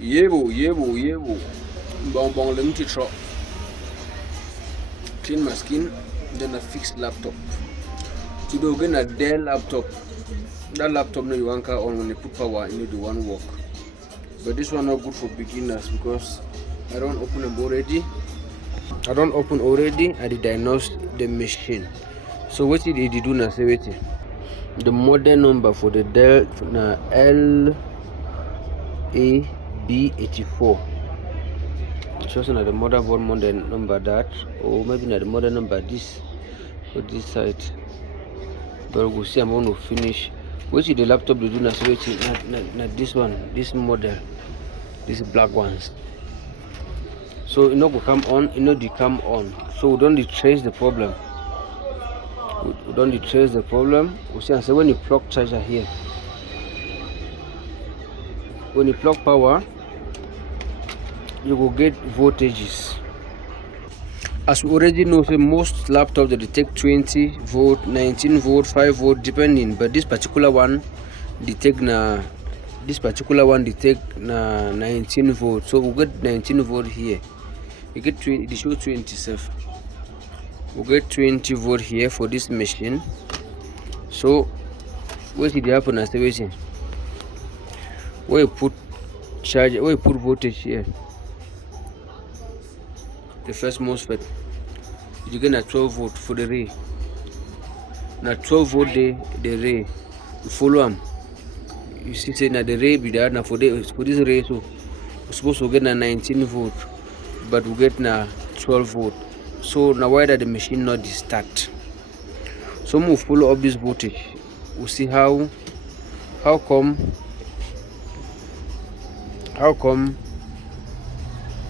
Yebo. Bong limited shot. Clean my skin, then I fix laptop. Today we're getting a Dell laptop. That laptop no you want car on when you put power in the one work. But this one not good for beginners because I don't open them already. I did diagnose the machine. So what did he do now? Say wait. The model number for the Dell B84. Chosen at the motherboard model number that, or maybe not the model number this for this side. But we'll see. I'm going to finish. What is the laptop they do now? So not this one, this model, these black ones. So you know go come on, you know they come on. So we don't trace the problem. We don't trace the problem. We see and say when you plug charger here, when you plug power, you will get voltages. As we already know, so most laptops they take 20 volt, 19 volt, 5 volt depending, but this particular one they take 19 volt. So we get 19 volt here. You get 20, they show 27. We get 20 volt here for this machine. So what did happen as the waiting? Where you put charge, where you put voltage here? The first MOSFET, you get a 12 volt for the ray. Now 12 volt the ray. You follow them. You see, say now the ray be there now for this ray. So we're supposed to get a 19 volt, but we get now 12 volt. So now why that the machine not start? So we follow up this voltage. We see how come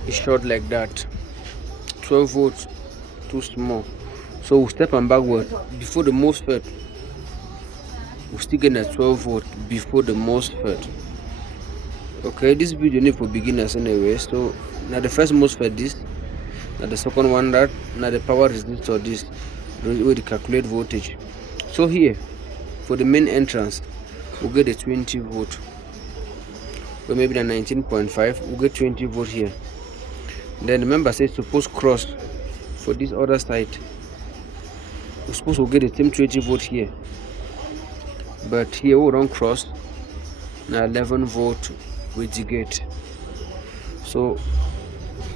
it's short like that. 12 volts too small. So we step and backward before the MOSFET. We still get a 12 volt before the MOSFET. Okay, this video need for beginners anyway. So now the first MOSFET this, now the second one that, now the power resistor this, where they calculate voltage. So here for the main entrance we get a 20 volt, or maybe the 19.5, we get 20 volt here. Then remember say suppose cross for this other side, we're supposed to get the same 20 volt here, but here we don't cross. Now 11 volt with the gate. So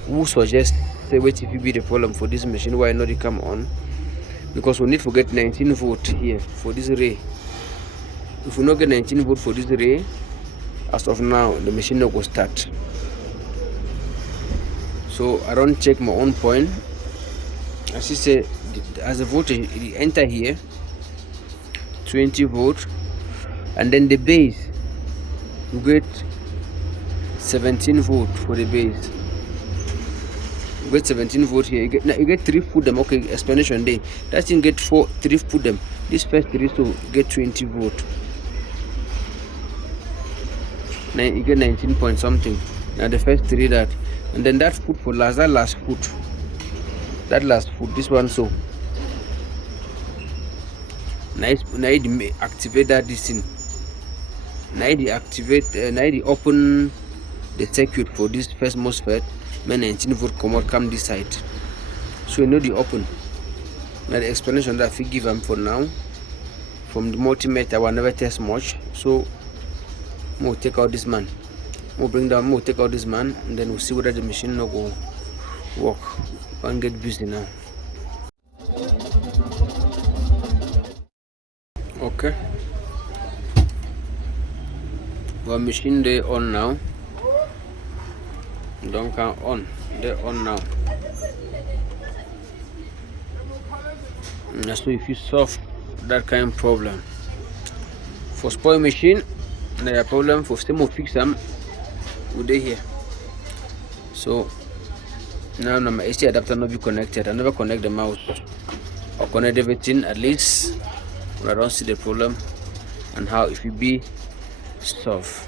who suggest say wait if it be the problem for this machine, why not it come on? Because we need to get 19 volt here for this ray. If we not get 19 volt for this ray, as of now the machine not go start. So I don't check my own point. As you say, as a voltage it enter here 20 volt, and then the base you get 17 volt for the base. You get 17 volt here. You get 3 put them. Okay, explanation there. That thing get 3 put them. This first 3 so get 20 volt. Now you get 19 point something. Now the first 3 that, and then that foot for last, that last foot, this one. So now you activate that this thing. Now you activate, now you open the circuit for this first MOSFET. When 19 volt come this side. So you know the open. Now the explanation that I give them for now from the multimeter I will never test much. So we'll take out this man. We'll take out this man, and then we'll see whether the machine no go work and get busy now. Okay. Our machine they on now. Don't count on. They're on now. So if you solve that kind of problem for spoil machine, there are problem for still fix them. Would they here? So now my AC adapter not be connected. I never connect the mouse. I'll connect everything at least when I don't see the problem and how it will be solved.